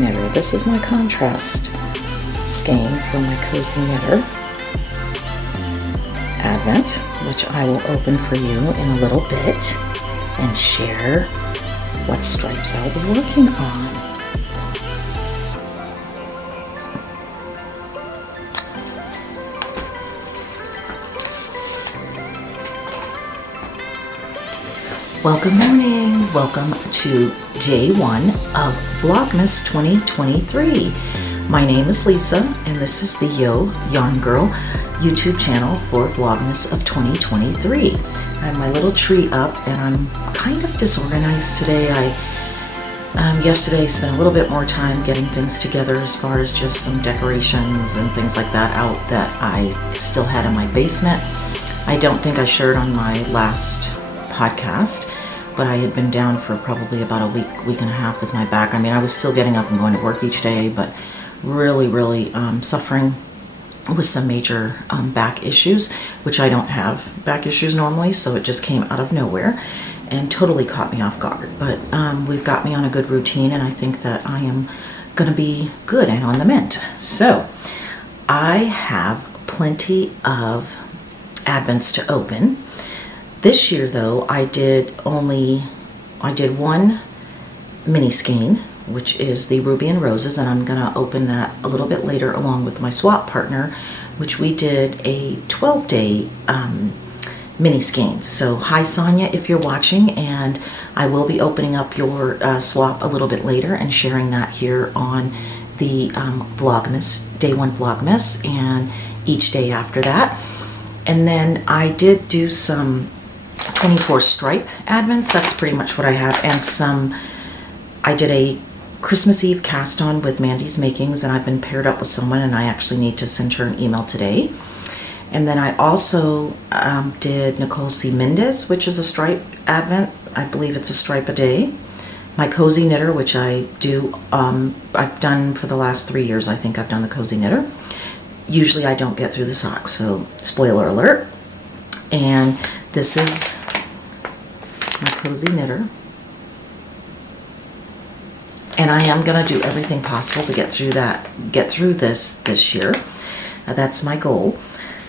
knitter. This is my contrast skein for my cozy knitter advent, which I will open for you in a little bit and share what stripes I'll be working on. Well, good morning. Welcome to day one of Vlogmas 2023. My name is Lisa, and this is the Yoyarngirl YouTube channel for Vlogmas of 2023. I have my little tree up, and I'm kind of disorganized today. I yesterday spent a little bit more time getting things together as far as just some decorations and things like that out that I still had in my basement. I don't think I shared on my last podcast, but I had been down for probably about a week and a half with my back. I mean, I was still getting up and going to work each day, but really suffering with some major back issues, which I don't have back issues normally, so it just came out of nowhere and totally caught me off guard. But we've got me on a good routine, and I think that I am going to be good and on the mend. So I have plenty of advents to open. This year, though, I did one mini skein, which is the Ruby and Roses, and I'm gonna open that a little bit later along with my swap partner, which we did a 12-day mini skein. So hi Sonya, if you're watching, and I will be opening up your swap a little bit later and sharing that here on the Vlogmas, day one Vlogmas, and each day after that. And then I did do some 24 stripe advents. That's pretty much what I have. And I did a Christmas Eve cast on with Mandi's Makings, and I've been paired up with someone, and I actually need to send her an email today. And then I also did Nicole C Mendez, which is a stripe advent. I believe it's a stripe a day. My cozy knitter, which I do, I've done for the last 3 years. I think I've done the cozy knitter. Usually I don't get through the socks, so spoiler alert. And this is my cozy knitter. And I am going to do everything possible to get through this year. That's my goal.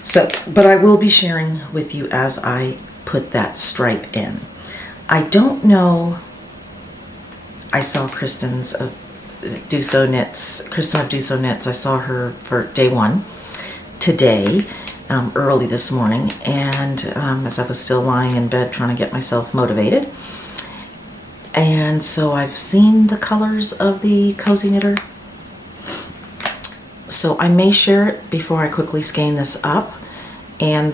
So, but I will be sharing with you as I put that stripe in. I don't know. I saw Kristen's of Duso Knits. Kristen of Duso Knits. I saw her for day one today, early this morning, and as I was still lying in bed trying to get myself motivated. And so I've seen the colors of the cozy knitter. So I may share it before I quickly skein this up. And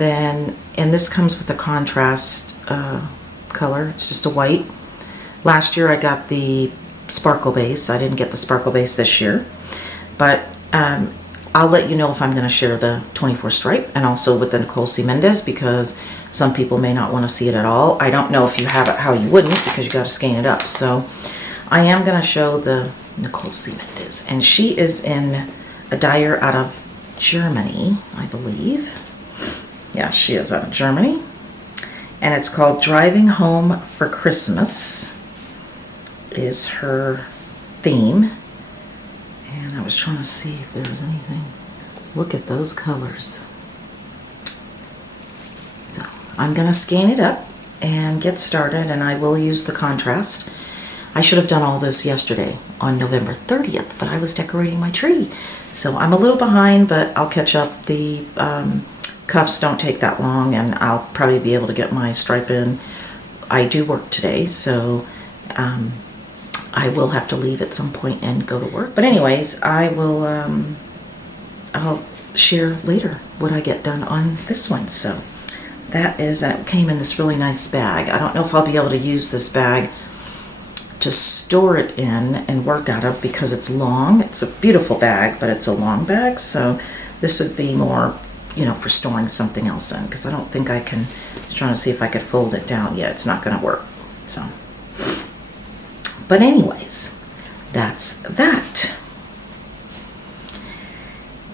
this comes with a contrast color. It's just a white. Last year I got the sparkle base. I didn't get the sparkle base this year. But I'll let you know if I'm going to share the 24 stripe and also with the Nicole C Mendez, because some people may not want to see it at all. I don't know if you have it how you wouldn't, because you got to skein it up. So I am going to show the Nicole C Mendez, and she is in a dyer out of Germany, I believe. Yeah, she is out of Germany, and it's called Driving Home for Christmas is her theme. And I was trying to see if there was anything. Look at those colors. So I'm going to skein it up and get started, and I will use the contrast. I should have done all this yesterday on November 30th, but I was decorating my tree. So I'm a little behind, but I'll catch up. The cuffs don't take that long, and I'll probably be able to get my stripe in. I do work today, so I will have to leave at some point and go to work. But anyways, I'll share later what I get done on this one. So that is, and it came in this really nice bag. I don't know if I'll be able to use this bag to store it in and work out of, because it's long. It's a beautiful bag, but it's a long bag. So this would be more, for storing something else in, because I don't think I can. I was trying to see if I could fold it down. Yeah, it's not going to work. So. But anyways, that's that.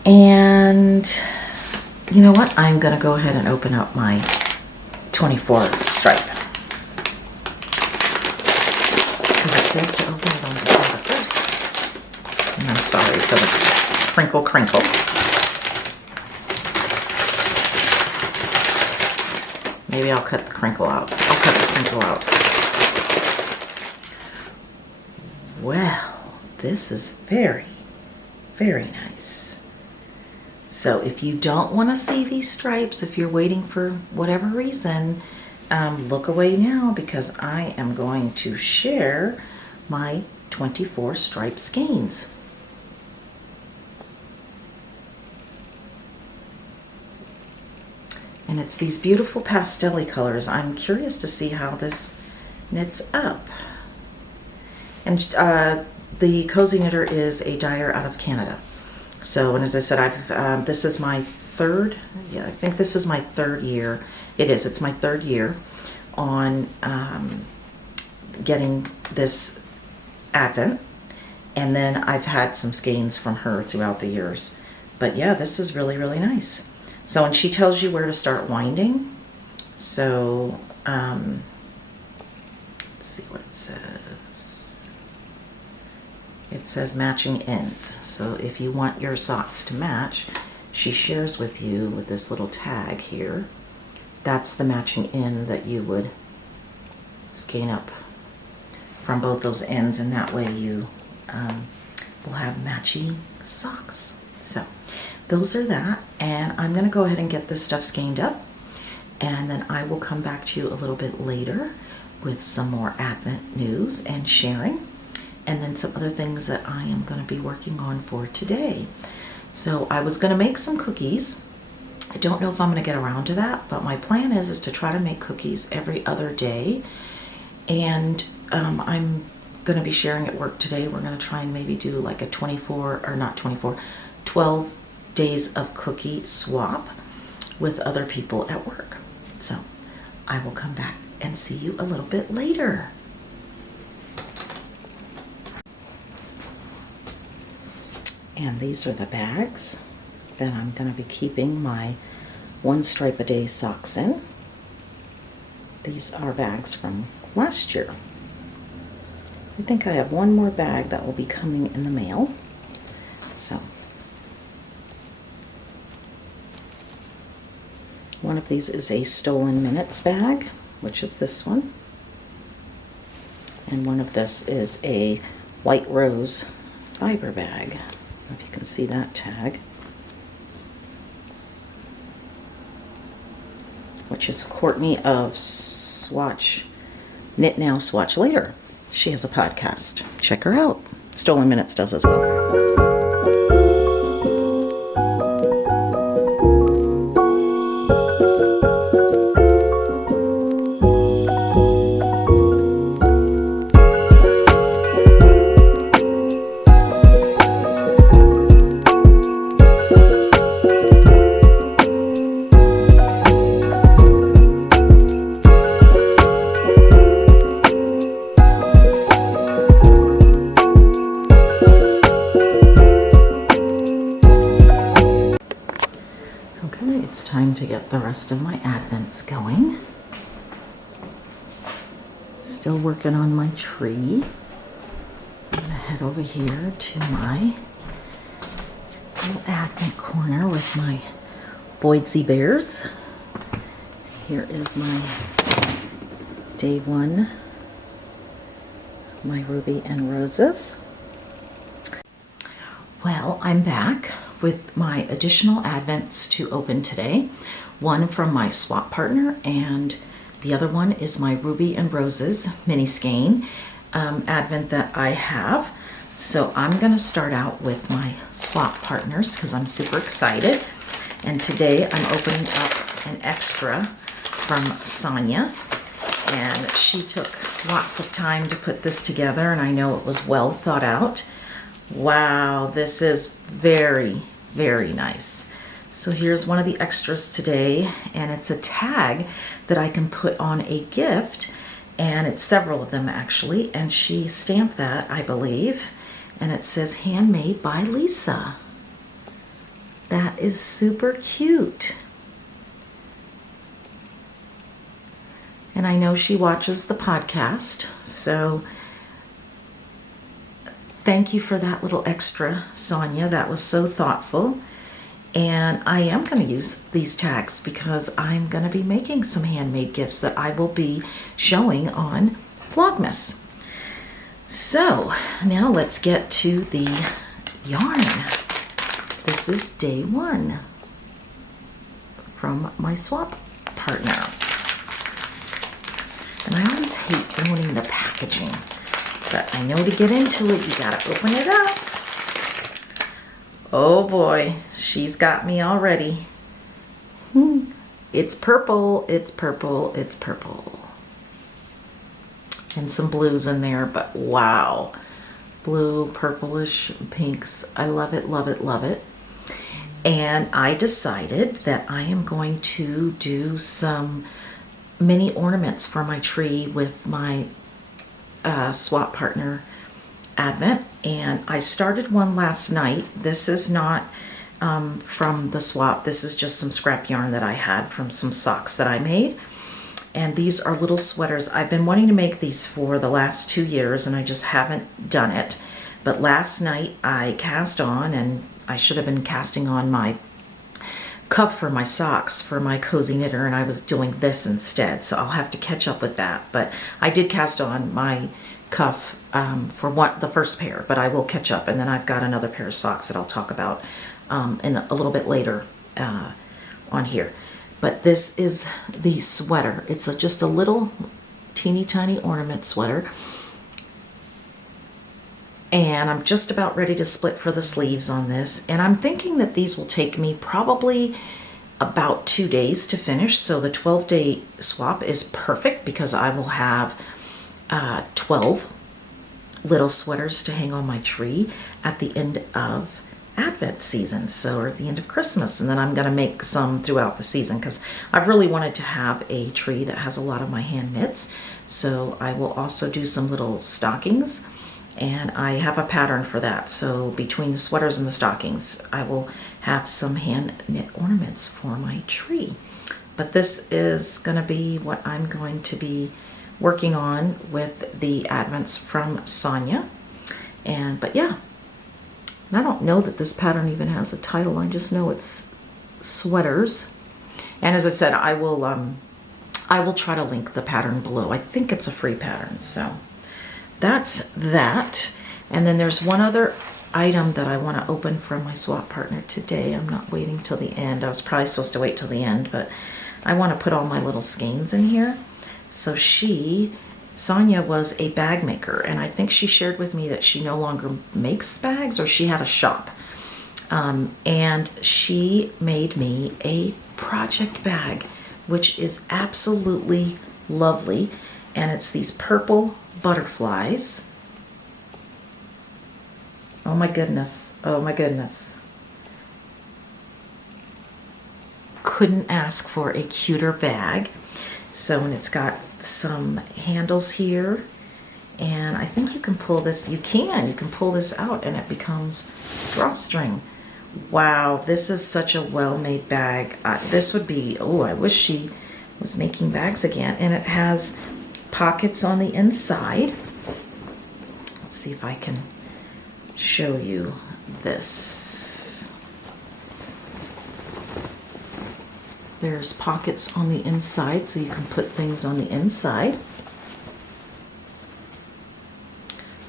And you know what? I'm going to go ahead and open up my 24 stripe. Because it says to open it on December 1st. And I'm sorry for the crinkle crinkle. Maybe I'll cut the crinkle out. I'll cut the crinkle out. Well, this is very, very nice. So if you don't want to see these stripes, if you're waiting for whatever reason, look away now, because I am going to share my 24 stripe skeins. And it's these beautiful pastel-y colors. I'm curious to see how this knits up. And the Cozy Knitter is a dyer out of Canada. So, and as I said, this is my third, I think this is my third year. It's my third year on getting this Advent. And then I've had some skeins from her throughout the years. But yeah, this is really, really nice. So, and she tells you where to start winding. So, let's see what it says. It says matching ends. So if you want your socks to match, she shares with you with this little tag here. That's the matching end that you would skein up from both those ends, and that way you will have matching socks. So those are that, and I'm going to go ahead and get this stuff skeined up, and then I will come back to you a little bit later with some more Advent news and sharing, and then some other things that I am going to be working on for today. So I was going to make some cookies. I don't know if I'm going to get around to that, but my plan is to try to make cookies every other day, and I'm going to be sharing at work today. We're going to try and maybe do like a 12 days of cookie swap with other people at work. So I will come back and see you a little bit later. And these are the bags that I'm going to be keeping my 1 stripe a day socks in. These are bags from last year. I think I have one more bag that will be coming in the mail. So one of these is a Stolen Minutes bag, which is this one. And one of this is a White Rose fiber bag. I don't know if you can see that tag. Which is Courtney of Swatch, Knit Now, Swatch Later. She has a podcast. Check her out. Stolen Minutes does as well. To get the rest of my Advents going. Still working on my tree. I'm gonna head over here to my little Advent corner with my Boydsie Bears. Here is my day 1, my Ruby and Roses. Well, I'm back with my additional Advents to open today. One from my swap partner, and the other one is my Ruby and Roses mini skein Advent that I have. So I'm gonna start out with my swap partners because I'm super excited. And today I'm opening up an extra from Sonya, and she took lots of time to put this together, and I know it was well thought out. Wow, this is very, very nice. So here's one of the extras today, and it's a tag that I can put on a gift, and it's several of them actually, and she stamped that, I believe, and it says handmade by Lisa. That is super cute. And I know she watches the podcast, so thank you for that little extra, Sonya. That was so thoughtful. And I am going to use these tags because I'm going to be making some handmade gifts that I will be showing on Vlogmas. So now let's get to the yarn. This is day one from my swap partner. And I always hate ruining the packaging, but I know to get into it, you gotta open it up. Oh boy, she's got me already. It's purple, it's purple, it's purple. And some blues in there, but wow. Blue, purplish, pinks. I love it, love it, love it. And I decided that I am going to do some mini ornaments for my tree with my swap partner Advent. And I started one last night. This is not from the swap. This is just some scrap yarn that I had from some socks that I made. And these are little sweaters. I've been wanting to make these for the last 2 years and I just haven't done it. But last night I cast on, and I should have been casting on my cuff for my socks for my cozy knitter, and I was doing this instead. So I'll have to catch up with that. But I did cast on my cuff for the first pair, but I will catch up. And then I've got another pair of socks that I'll talk about in a little bit later on here. But this is the sweater. It's just a little teeny tiny ornament sweater. And I'm just about ready to split for the sleeves on this. And I'm thinking that these will take me probably about 2 days to finish. So the 12-day swap is perfect because I will have 12 little sweaters to hang on my tree at the end of Advent season, so or at the end of Christmas. And then I'm going to make some throughout the season because I've really wanted to have a tree that has a lot of my hand knits. So I will also do some little stockings, and I have a pattern for that. So between the sweaters and the stockings, I will have some hand knit ornaments for my tree. But this is going to be what I'm going to be working on with the Advents from Sonya. But yeah, and I don't know that this pattern even has a title. I just know it's sweaters. And as I said, I will try to link the pattern below. I think it's a free pattern. So that's that. And then there's one other item that I want to open from my swap partner today. I'm not waiting till the end. I was probably supposed to wait till the end, but I want to put all my little skeins in here. So Sonya was a bag maker, and I think she shared with me that she no longer makes bags, or she had a shop. And she made me a project bag, which is absolutely lovely. And it's these purple butterflies. Oh my goodness. Oh my goodness. Couldn't ask for a cuter bag. So, and it's got some handles here, and I think you can pull this, you can pull this out and it becomes drawstring. Wow, this is such a well-made bag. This would be, oh, I wish she was making bags again. And it has pockets on the inside. Let's see if I can show you this. There's pockets on the inside, so you can put things on the inside.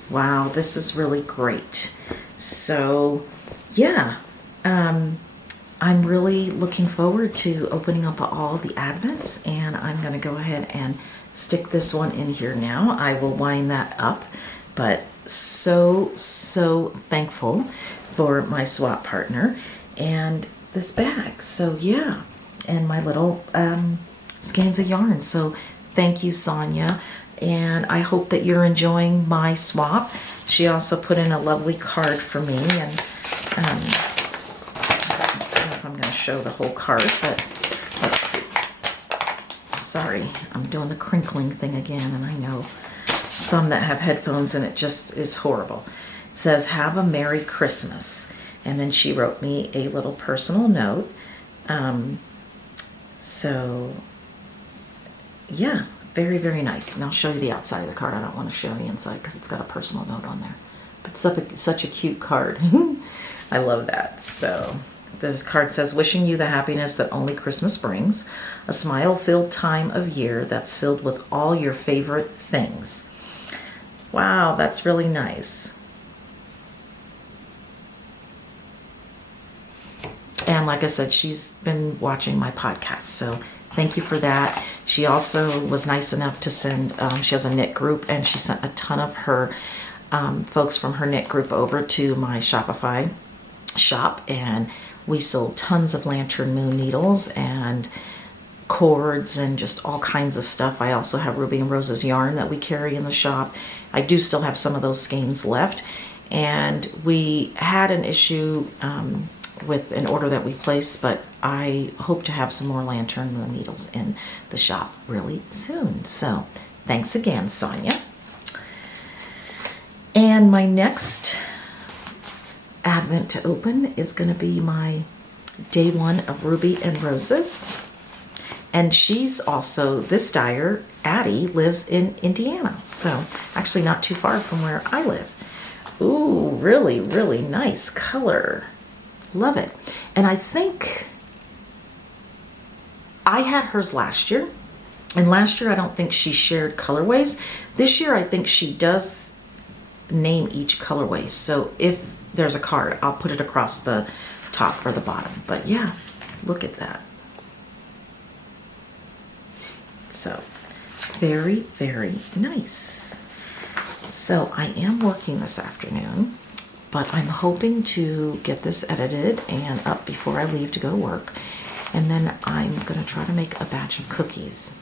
Wow, this is really great. So, yeah, I'm really looking forward to opening up all the Advents, and I'm going to go ahead and stick this one in here now. I will wind that up, but so thankful for my swap partner and this bag. So, yeah. And my little skeins of yarn. So thank you, Sonya. And I hope that you're enjoying my swap. She also put in a lovely card for me. And I don't know if I'm going to show the whole card, but let's see. Sorry, I'm doing the crinkling thing again. And I know some that have headphones and it just is horrible. It says, "Have a Merry Christmas." And then she wrote me a little personal note. So, very, very nice. And I'll show you the outside of the card. I don't want to show the inside because it's got a personal note on there. It's such a cute card. I love that. So this card says, wishing you the happiness that only Christmas brings, a smile-filled time of year that's filled with all your favorite things. Wow, that's really nice. And like I said, she's been watching my podcast, so thank you for that. She also was nice enough to send, she has a knit group, and she sent a ton of her folks from her knit group over to my Shopify shop, and we sold tons of lantern moon needles and cords and just all kinds of stuff. I also have Ruby and Rose's yarn that we carry in the shop. I do still have some of those skeins left, and we had an issue with an order that we placed, but I hope to have some more lantern moon needles in the shop really soon. So thanks again, Sonya. And my next Advent to open is going to be my day one of Ruby and Roses. And she's also, this dyer, Addie, lives in Indiana. So actually not too far from where I live. Ooh, really, really nice color. Love it. And I think I had hers last year. And last year I don't think she shared colorways. This year I think she does name each colorway. So if there's a card, I'll put it across the top or the bottom. But yeah, look at that. So very, very nice. So I am working this afternoon, but I'm hoping to get this edited and up before I leave to go to work. And then I'm going to try to make a batch of cookies.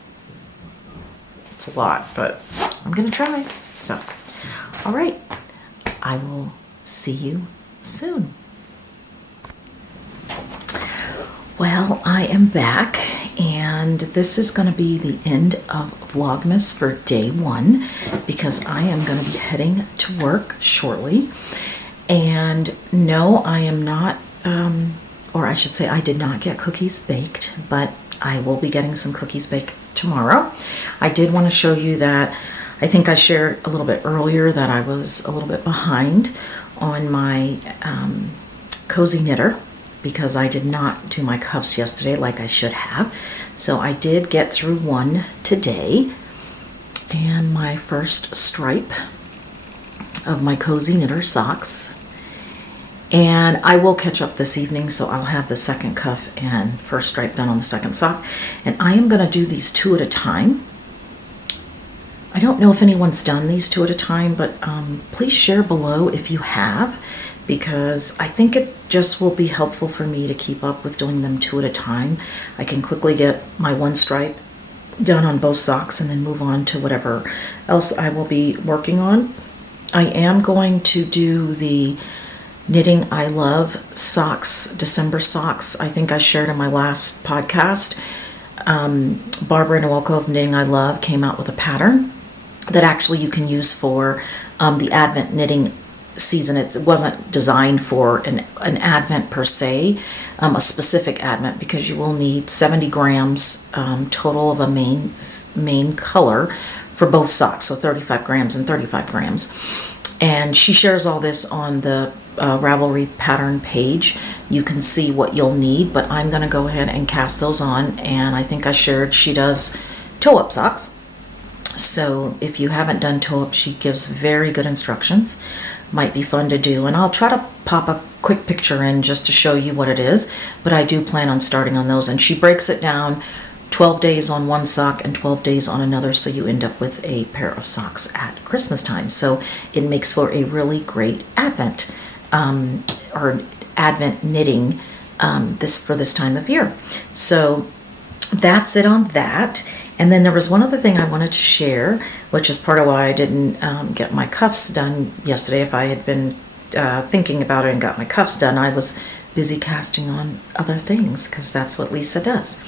It's a lot, but I'm going to try. So, all right. I will see you soon. Well, I am back, and this is going to be the end of Vlogmas for day one, because I am going to be heading to work shortly. And no, I am not, or I should say I did not get cookies baked, but I will be getting some cookies baked tomorrow. I did want to show you that I think I shared a little bit earlier that I was a little bit behind on my cozy knitter, because I did not do my cuffs yesterday like I should have. So I did get through one today, and my first stripe of my cozy knitter socks. And I will catch up this evening, so I'll have the second cuff and first stripe done on the second sock. And I am going to do these two at a time. I don't know if anyone's done these two at a time, but please share below if you have, because I think it just will be helpful for me to keep up with doing them two at a time. I can quickly get my one stripe done on both socks and then move on to whatever else I will be working on. I am going to do the Knitting I Love socks, December socks. I think I shared in my last podcast. Barbara Noelko of Knitting I Love came out with a pattern that actually you can use for the Advent knitting season. It wasn't designed for an Advent per se, a specific Advent, because you will need 70 grams total of a main color for both socks, so 35 grams and 35 grams. And she shares all this on the Ravelry pattern page. You can see what you'll need, but I'm going to go ahead and cast those on. And I think I shared she does toe-up socks. So if you haven't done toe-up, she gives very good instructions. Might be fun to do, and I'll try to pop a quick picture in just to show you what it is, but I do plan on starting on those. And she breaks it down 12 days on one sock and 12 days on another, so you end up with a pair of socks at Christmas time. So it makes for a really great Advent or Advent knitting for this time of year. So that's it on that. And then there was one other thing I wanted to share, which is part of why I didn't get my cuffs done yesterday. If I had been thinking about it and got my cuffs done, I was busy casting on other things, because that's what Lisa does.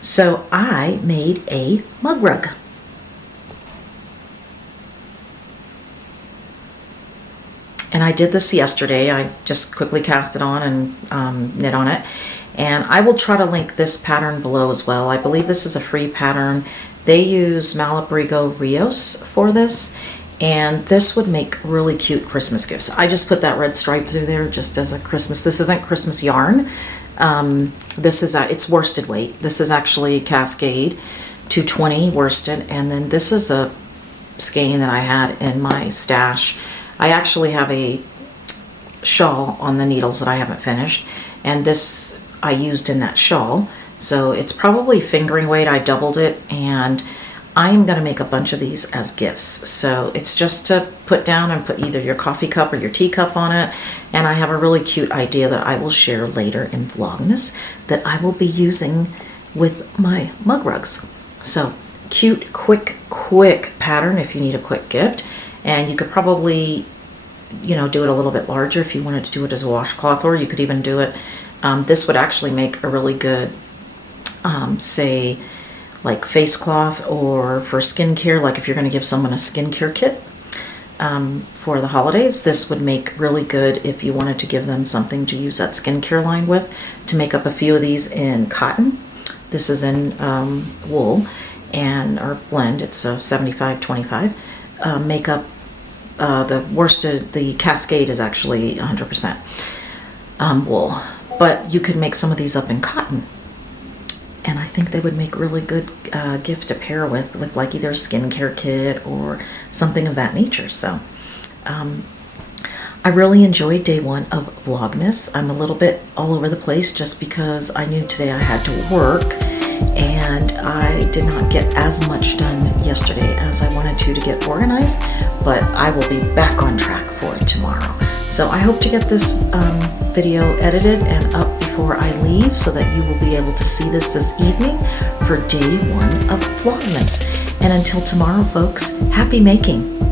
So I made a mug rug. And I did this yesterday. I just quickly cast it on and knit on it. And I will try to link this pattern below as well. I believe this is a free pattern. They use Malabrigo Rios for this. And this would make really cute Christmas gifts. I just put that red stripe through there just as a Christmas. This isn't Christmas yarn. This is, it's worsted weight. This is actually Cascade 220 worsted. And then this is a skein that I had in my stash. I actually have a shawl on the needles that I haven't finished. And this I used in that shawl. So it's probably fingering weight. I doubled it, and I am going to make a bunch of these as gifts. So it's just to put down and put either your coffee cup or your teacup on it. And I have a really cute idea that I will share later in Vlogmas that I will be using with my mug rugs. So cute, quick pattern if you need a quick gift. And you could probably, you know, do it a little bit larger if you wanted to do it as a washcloth, or you could even do it. This would actually make a really good, say, like face cloth, or for skincare, like if you're going to give someone a skincare kit for the holidays. This would make really good if you wanted to give them something to use that skincare line with, to make up a few of these in cotton. This is in wool, and our blend, it's a 75-25. Make up the worsted, the Cascade is actually 100% wool, but you could make some of these up in cotton. And I think they would make really good gift to pair with like either a skincare kit or something of that nature. So I really enjoyed day one of Vlogmas. I'm a little bit all over the place just because I knew today I had to work, and I did not get as much done yesterday as I wanted to get organized, but I will be back on track for it tomorrow. So I hope to get this video edited and up before I leave, so that you will be able to see this evening for day one of Vlogmas. And until tomorrow, folks, happy making.